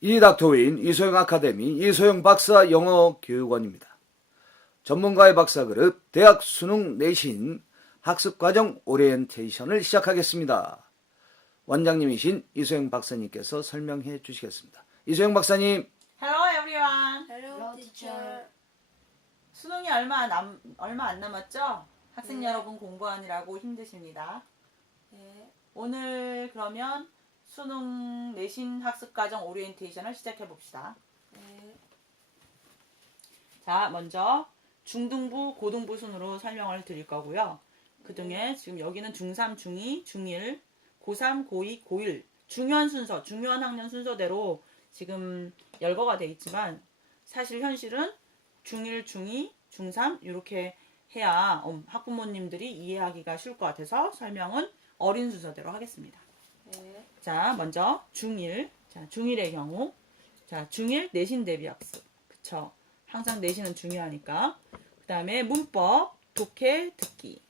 이닥터윈 이소영 아카데미 이소영 박사 영어교육원입니다. 전문가의 박사 그룹 대학 수능 내신 학습과정 오리엔테이션을 시작하겠습니다. 원장님이신 이소영 박사님께서 설명해 주시겠습니다. 이소영 박사님. Hello everyone. Hello, teacher. 수능이 얼마 안 남았죠? 학생 여러분 공부하느라고 힘드십니다. 네. 오늘 그러면 수능 내신 학습과정 오리엔테이션을 시작해 봅시다. 네. 자, 먼저 중등부, 고등부 순으로 설명을 드릴 거고요. 그 중에 지금 여기는 중3, 중2, 중1, 고3, 고2, 고1 중요한 순서, 중요한 학년 순서대로 지금 열거가 돼 있지만 사실 현실은 중1, 중2, 중3 이렇게 해야 학부모님들이 이해하기가 쉬울 것 같아서 설명은 어린 순서대로 하겠습니다. 네. 자, 먼저 중1. 자, 중1의 경우. 자, 중1 내신 대비 학습. 그쵸? 항상 내신은 중요하니까. 그 다음에 문법, 독해, 듣기.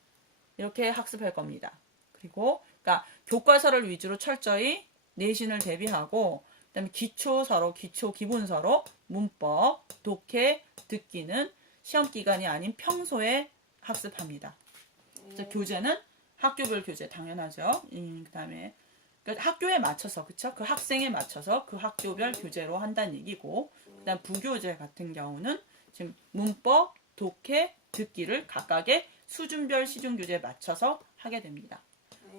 이렇게 학습할 겁니다. 그리고, 그러니까 교과서를 위주로 철저히 내신을 대비하고, 그 다음에 기초서로, 기본서로 문법, 독해, 듣기는 시험 기간이 아닌 평소에 학습합니다. 자, 교재는 학교별 교재 당연하죠. 그 다음에 학교에 맞춰서, 그쵸? 그 학생에 맞춰서 그 학교별 교재로 한다는 얘기고, 그 다음 부교재 같은 경우는 지금 문법, 독해, 듣기를 각각의 수준별 시중 교재에 맞춰서 하게 됩니다.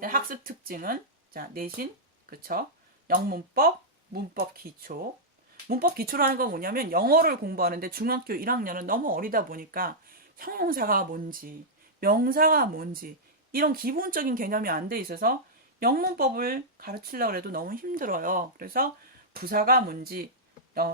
학습 특징은, 자, 내신, 그쵸? 영문법, 문법 기초. 문법 기초라는 건 뭐냐면 영어를 공부하는데 중학교 1학년은 너무 어리다 보니까 형용사가 뭔지, 명사가 뭔지, 이런 기본적인 개념이 안 돼 있어서 영문법을 가르치려고 해도 너무 힘들어요. 그래서 부사가 뭔지,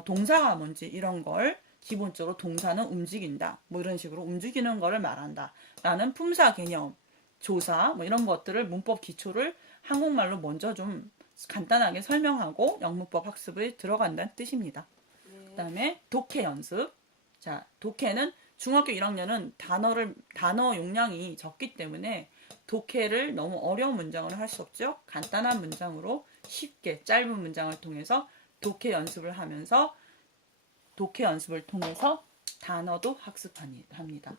동사가 뭔지 이런 걸 기본적으로 동사는 움직인다. 뭐 이런 식으로 움직이는 거를 말한다. 라는 품사 개념, 조사 뭐 이런 것들을 문법 기초를 한국말로 먼저 좀 간단하게 설명하고 영문법 학습에 들어간다는 뜻입니다. 그 다음에 독해 연습. 자, 독해는 중학교 1학년은 단어 용량이 적기 때문에 독해를 너무 어려운 문장으로 할 수 없죠. 간단한 문장으로 쉽게 짧은 문장을 통해서 독해 연습을 하면서 독해 연습을 통해서 단어도 학습합니다.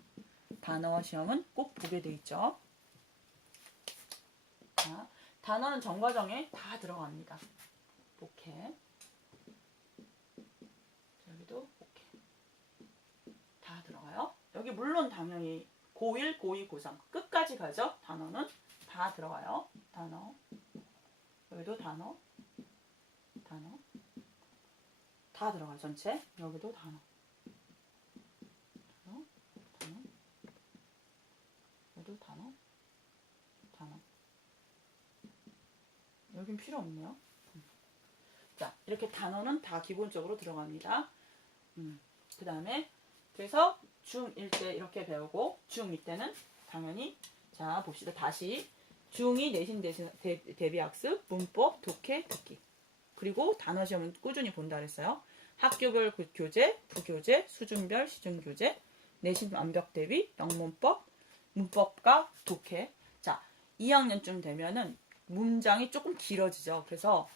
단어와 시험은 꼭 보게 돼 있죠. 자, 단어는 전과정에 다 들어갑니다. 독해. 여기도 독해. 다 들어가요. 여기 물론 당연히 고1, 고2, 고3 끝까지 가죠. 단어는 다 들어가요. 단어. 여기도 단어. 다 들어가요. 전체. 여기도 단어. 여기도 단어. 여긴 필요 없네요. 자, 이렇게 단어는 다 기본적으로 들어갑니다. 그 다음에 그래서 중1 때 이렇게 배우고 중2 때는 당연히 자 봅시다. 다시 중2 내신 대비 학습, 문법, 독해, 듣기. 그리고 단어 시험은 꾸준히 본다 그랬어요. 학교별 교재, 부교재, 수준별 시중교재, 내신 완벽 대비, 영문법, 문법과 독해. 자, 2학년쯤 되면은 문장이 조금 길어지죠. 그래서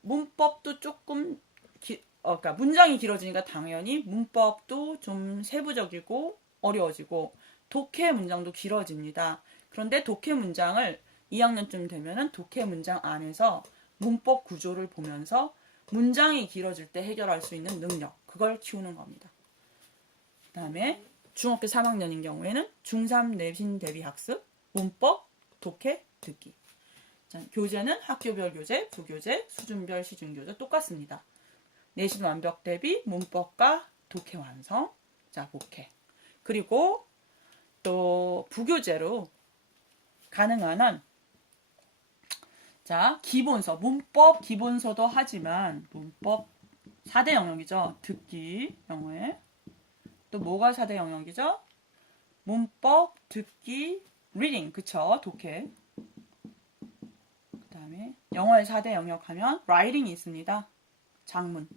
문법도 조금 그러니까 문장이 길어지니까 당연히 문법도 좀 세부적이고 어려워지고 독해 문장도 길어집니다. 그런데 독해 문장을 2학년쯤 되면은 독해 문장 안에서 문법 구조를 보면서 문장이 길어질 때 해결할 수 있는 능력, 그걸 키우는 겁니다. 그 다음에 중학교 3학년인 경우에는 중3 내신 대비 학습, 문법, 독해, 듣기. 자, 교재는 학교별 교재, 부교재, 수준별 시중교재 똑같습니다. 내신 완벽 대비, 문법과 독해 완성. 자, 독해. 그리고 또 부교재로 가능한 한 자, 기본서, 문법 기본서도 하지만 문법 4대 영역이죠. 듣기, 영어에. 또 뭐가 4대 영역이죠? 문법, 듣기, reading, 그쵸? 독해. 그 다음에 영어의 4대 영역 하면 writing이 있습니다. 장문.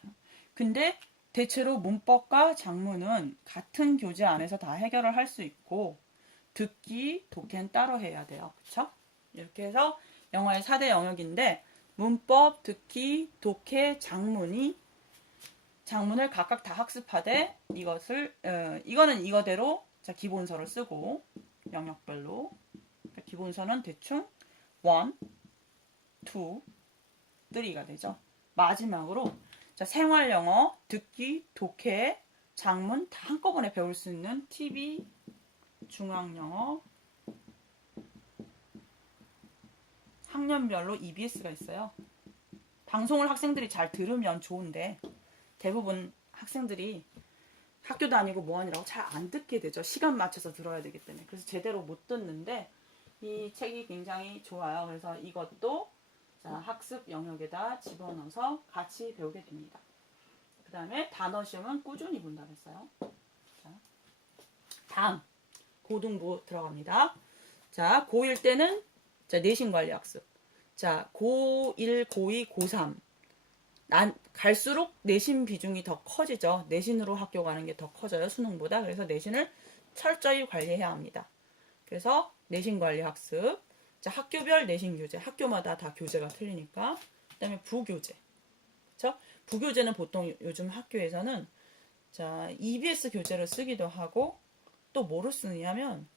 자, 근데 대체로 문법과 장문은 같은 교재 안에서 다 해결을 할 수 있고 듣기, 독해는 따로 해야 돼요. 그쵸? 이렇게 해서 영어의 4대 영역인데 문법, 듣기, 독해, 장문을 각각 다 학습하되 이거는 이거대로 자, 기본서를 쓰고 영역별로 기본서는 대충 1, 2, 3가 되죠. 마지막으로 자, 생활영어, 듣기, 독해, 장문 다 한꺼번에 배울 수 있는 TV, 중앙영어, 학년별로 EBS가 있어요. 방송을 학생들이 잘 들으면 좋은데 대부분 학생들이 학교 다니고 뭐하느라고 잘 안 듣게 되죠. 시간 맞춰서 들어야 되기 때문에. 그래서 제대로 못 듣는데 이 책이 굉장히 좋아요. 그래서 이것도 자, 학습 영역에다 집어넣어서 같이 배우게 됩니다. 그 다음에 단어 시험은 꾸준히 본다 그랬어요. 자, 다음 고등부 들어갑니다. 자, 고1 때는 자, 내신 관리 학습. 자, 고1, 고2, 고3 갈수록 내신 비중이 더 커지죠. 내신으로 학교 가는 게 더 커져요. 수능보다. 그래서 내신을 철저히 관리해야 합니다. 그래서 내신 관리 학습. 자, 학교별 내신 교재. 학교마다 다 교재가 틀리니까. 그 다음에 부교재. 그렇죠? 부교재는 보통 요즘 학교에서는 자, EBS 교재를 쓰기도 하고 또 뭐를 쓰느냐면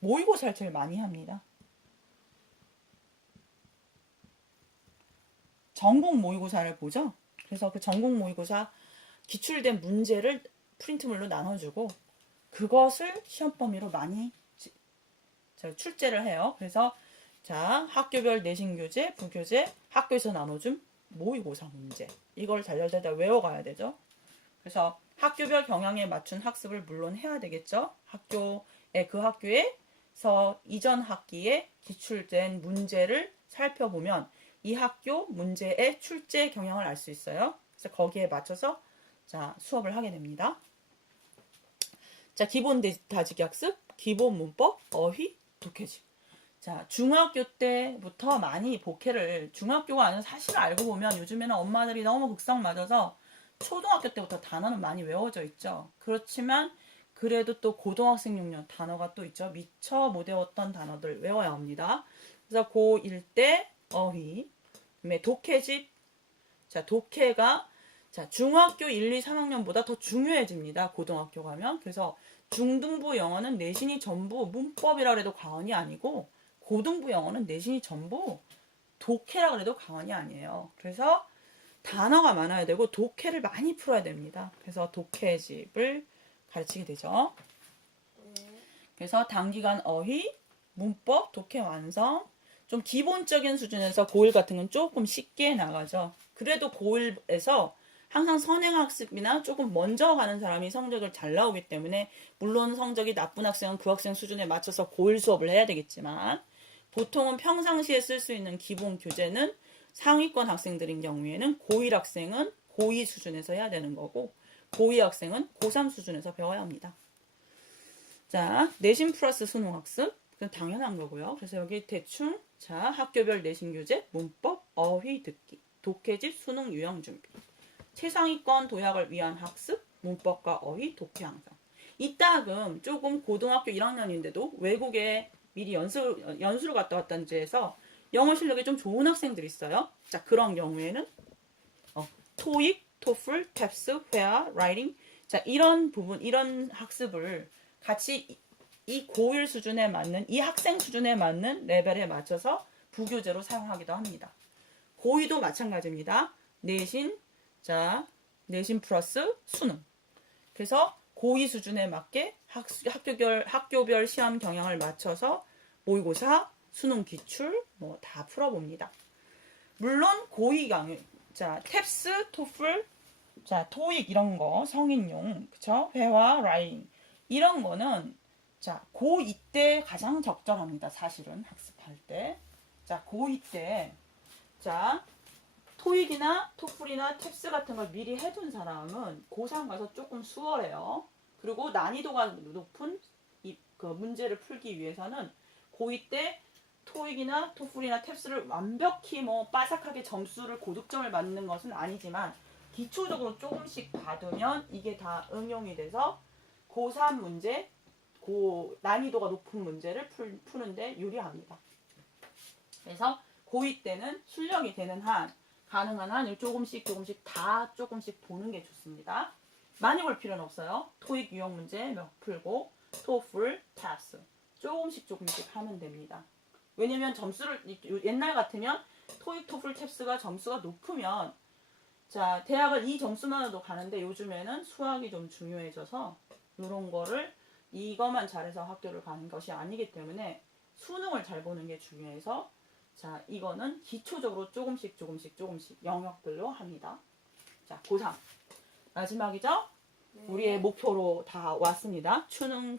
모의고사를 제일 많이 합니다. 전공 모의고사를 보죠. 그래서 그 전공 모의고사 기출된 문제를 프린트물로 나눠주고 그것을 시험 범위로 많이 출제를 해요. 그래서 자, 학교별 내신 교재, 부교재, 학교에서 나눠준 모의고사 문제 이걸 잘잘잘 외워가야 되죠. 그래서 학교별 경향에 맞춘 학습을 물론 해야 되겠죠. 그 학교에서 이전 학기에 기출된 문제를 살펴보면 이 학교 문제의 출제 경향을 알 수 있어요. 그래서 거기에 맞춰서 자, 수업을 하게 됩니다. 자, 기본 다지기 학습, 기본 문법, 어휘, 독해집. 자, 중학교 때부터 많이 복해를 중학교가 아니라 사실 알고 보면 요즘에는 엄마들이 너무 극성 맞아서 초등학교 때부터 단어는 많이 외워져 있죠. 그렇지만 그래도 또 고등학생 6년 단어가 또 있죠. 미처 못 외웠던 단어들 외워야 합니다. 그래서 고1 때 어휘, 그다음에 독해집. 자, 독해가 자, 중학교 1, 2, 3학년보다 더 중요해집니다. 고등학교 가면. 그래서 중등부 영어는 내신이 전부 문법이라 그래도 과언이 아니고 고등부 영어는 내신이 전부 독해라 그래도 과언이 아니에요. 그래서 단어가 많아야 되고 독해를 많이 풀어야 됩니다. 그래서 독해집을 가르치게 되죠. 그래서 단기간 어휘, 문법, 독해 완성 좀 기본적인 수준에서 고1 같은 건 조금 쉽게 나가죠. 그래도 고1에서 항상 선행학습이나 조금 먼저 가는 사람이 성적을 잘 나오기 때문에 물론 성적이 나쁜 학생은 그 학생 수준에 맞춰서 고1 수업을 해야 되겠지만 보통은 평상시에 쓸 수 있는 기본 교재는 상위권 학생들인 경우에는 고1 학생은 고2 수준에서 해야 되는 거고 고2 학생은 고3 수준에서 배워야 합니다. 자, 내신 플러스 수능 학습. 그건 당연한 거고요. 그래서 여기 대충 자, 학교별 내신 교재, 문법, 어휘 듣기, 독해집, 수능 유형 준비. 최상위권 도약을 위한 학습, 문법과 어휘, 독해 항상. 이따금 조금 고등학교 1학년인데도 외국에 미리 연수를 갔다 왔다는지 해서 영어 실력이 좀 좋은 학생들이 있어요. 자, 그런 경우에는 토익, 토플, 탭스, 회화, 라이팅. 자, 이런 부분, 이런 학습을 같이 이 고1 수준에 맞는, 이 학생 수준에 맞는 레벨에 맞춰서 부교재로 사용하기도 합니다. 고2도 마찬가지입니다. 내신, 자, 내신 플러스 수능. 그래서 고2 수준에 맞게 학교별 시험 경향을 맞춰서 모의고사, 수능 기출 뭐 다 풀어봅니다. 물론 고2 강의, 자, 탭스, 토플, 자, 토익 이런 거 성인용, 그쵸? 회화, 라이팅 이런 거는 자, 고2 때 가장 적절합니다. 사실은 학습할 때. 자, 고2 때 자, 토익이나 토플이나 탭스 같은 걸 미리 해둔 사람은 고3 가서 조금 수월해요. 그리고 난이도가 높은 그 문제를 풀기 위해서는 고2 때 토익이나 토플이나 탭스를 완벽히 뭐 빠삭하게 점수를 고득점을 맞는 것은 아니지만 기초적으로 조금씩 받으면 이게 다 응용이 돼서 고3 문제, 난이도가 높은 문제를 푸는데 유리합니다. 그래서 고2 때는 실력이 되는 한 가능한 한 조금씩 다 조금씩 보는 게 좋습니다. 많이 볼 필요는 없어요. 토익 유형 문제 몇 풀고 토플, 탑스 조금씩 하면 됩니다. 왜냐면 점수를 옛날 같으면 토익, 토플, 탭스가 점수가 높으면 자 대학을 이 점수만으로도 가는데 요즘에는 수학이 좀 중요해져서 이런 거를 이것만 잘해서 학교를 가는 것이 아니기 때문에 수능을 잘 보는 게 중요해서 자 이거는 기초적으로 조금씩 영역들로 합니다. 자 고3 마지막이죠? 네. 우리의 목표로 다 왔습니다. 수능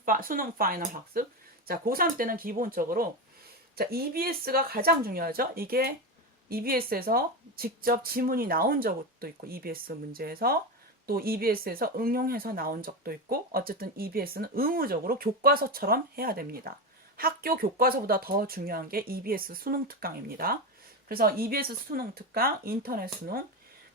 파이널 학습. 자 고3 때는 기본적으로 자 EBS가 가장 중요하죠. 이게 EBS에서 직접 지문이 나온 적도 있고 EBS 문제에서 또 EBS에서 응용해서 나온 적도 있고 어쨌든 EBS는 의무적으로 교과서처럼 해야 됩니다. 학교 교과서보다 더 중요한 게 EBS 수능 특강입니다. 그래서 EBS 수능 특강, 인터넷 수능,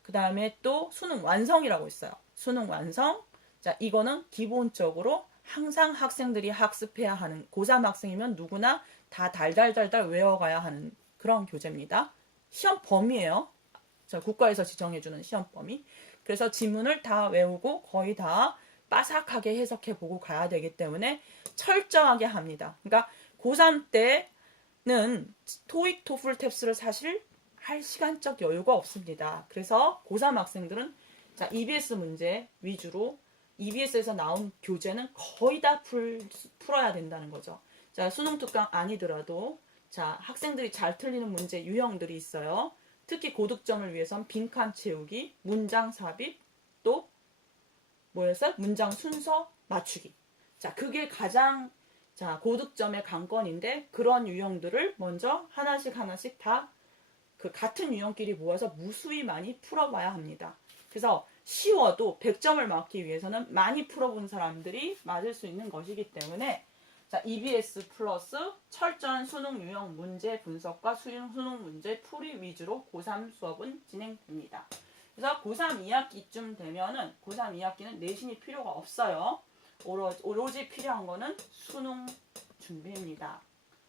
그 다음에 또 수능 완성이라고 있어요. 수능 완성. 자, 이거는 기본적으로 항상 학생들이 학습해야 하는 고3 학생이면 누구나 다 달달달달 외워가야 하는 그런 교재입니다. 시험 범위예요. 자, 국가에서 지정해주는 시험 범위. 그래서 지문을 다 외우고 거의 다 빠삭하게 해석해보고 가야 되기 때문에 철저하게 합니다. 그러니까 고3 때는 토익, 토플, 탭스를 사실 할 시간적 여유가 없습니다. 그래서 고3 학생들은 자, EBS 문제 위주로 EBS에서 나온 교재는 거의 다 풀어야 된다는 거죠. 자, 수능 특강 아니더라도 자, 학생들이 잘 틀리는 문제 유형들이 있어요. 특히 고득점을 위해선 빈칸 채우기, 문장 삽입, 또 뭐였어요? 문장 순서 맞추기. 자, 그게 가장 자, 고득점의 관건인데 그런 유형들을 먼저 하나씩 다 그 같은 유형끼리 모아서 무수히 많이 풀어봐야 합니다. 그래서 쉬워도 100점을 맞기 위해서는 많이 풀어본 사람들이 맞을 수 있는 것이기 때문에 자, EBS 플러스 철저한 수능 유형 문제 분석과 수능 문제 풀이 위주로 고3 수업은 진행됩니다. 그래서 고3 2학기쯤 되면은 고3 2학기는 내신이 필요가 없어요. 오로지 필요한 거는 수능 준비입니다.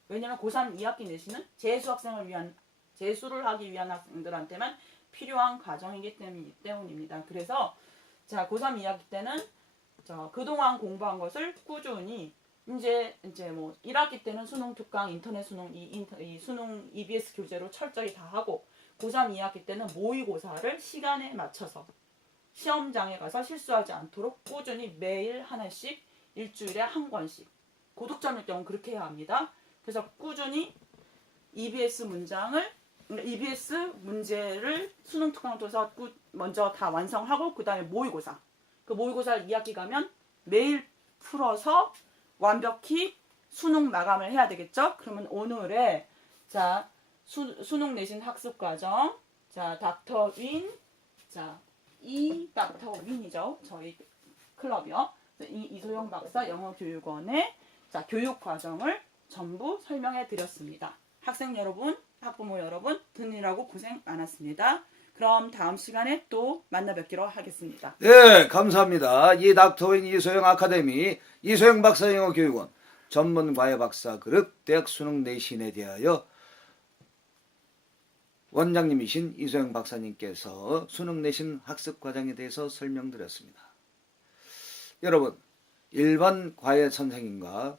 왜냐면 고3 2학기 내신은 재수를 하기 위한 학생들한테만 필요한 과정이기 때문입니다. 그래서 자, 고3 2학기 때는 그동안 공부한 것을 꾸준히 이제 뭐 1학기 때는 수능 특강, 인터넷 수능, 이 수능 EBS 교재로 철저히 다 하고 고3 2학기 때는 모의고사를 시간에 맞춰서 시험장에 가서 실수하지 않도록 꾸준히 매일 하나씩 일주일에 한 권씩 고득점일 경우 그렇게 해야 합니다. 그래서 꾸준히 EBS 문제를 수능 특강을 통해서 먼저 다 완성하고 그 다음에 모의고사. 그 모의고사를 2학기 가면 매일 풀어서 완벽히 수능 마감을 해야 되겠죠? 그러면 오늘의 자 수능 내신 학습 과정 자 닥터 윈 자 이 닥터 윈이죠. 저희 클럽이요. 이소영 박사 영어교육원의 자 교육 과정을 전부 설명해 드렸습니다. 학생 여러분, 학부모 여러분, 듣느라고 고생 많았습니다. 그럼 다음 시간에 또 만나 뵙기로 하겠습니다. 네, 감사합니다. 이 닥터윈 이소영 아카데미 이소영 박사 영어교육원 전문과외 박사 그룹 대학 수능 내신에 대하여 원장님이신 이소영 박사님께서 수능 내신 학습 과정에 대해서 설명드렸습니다. 여러분, 일반 과외 선생님과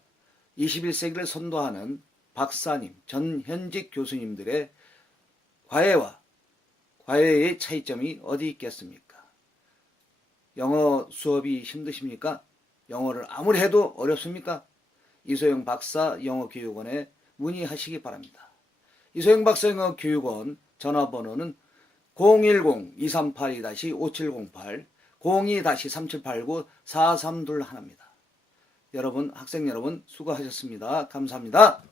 21세기를 선도하는 박사님, 전현직 교수님들의 과외와 과외의 차이점이 어디 있겠습니까? 영어 수업이 힘드십니까? 영어를 아무리 해도 어렵습니까? 이소영 박사 영어교육원에 문의하시기 바랍니다. 이소영 박사 영어교육원 전화번호는 010-2382-5708, 02-3789-4321입니다. 여러분, 학생 여러분 수고하셨습니다. 감사합니다.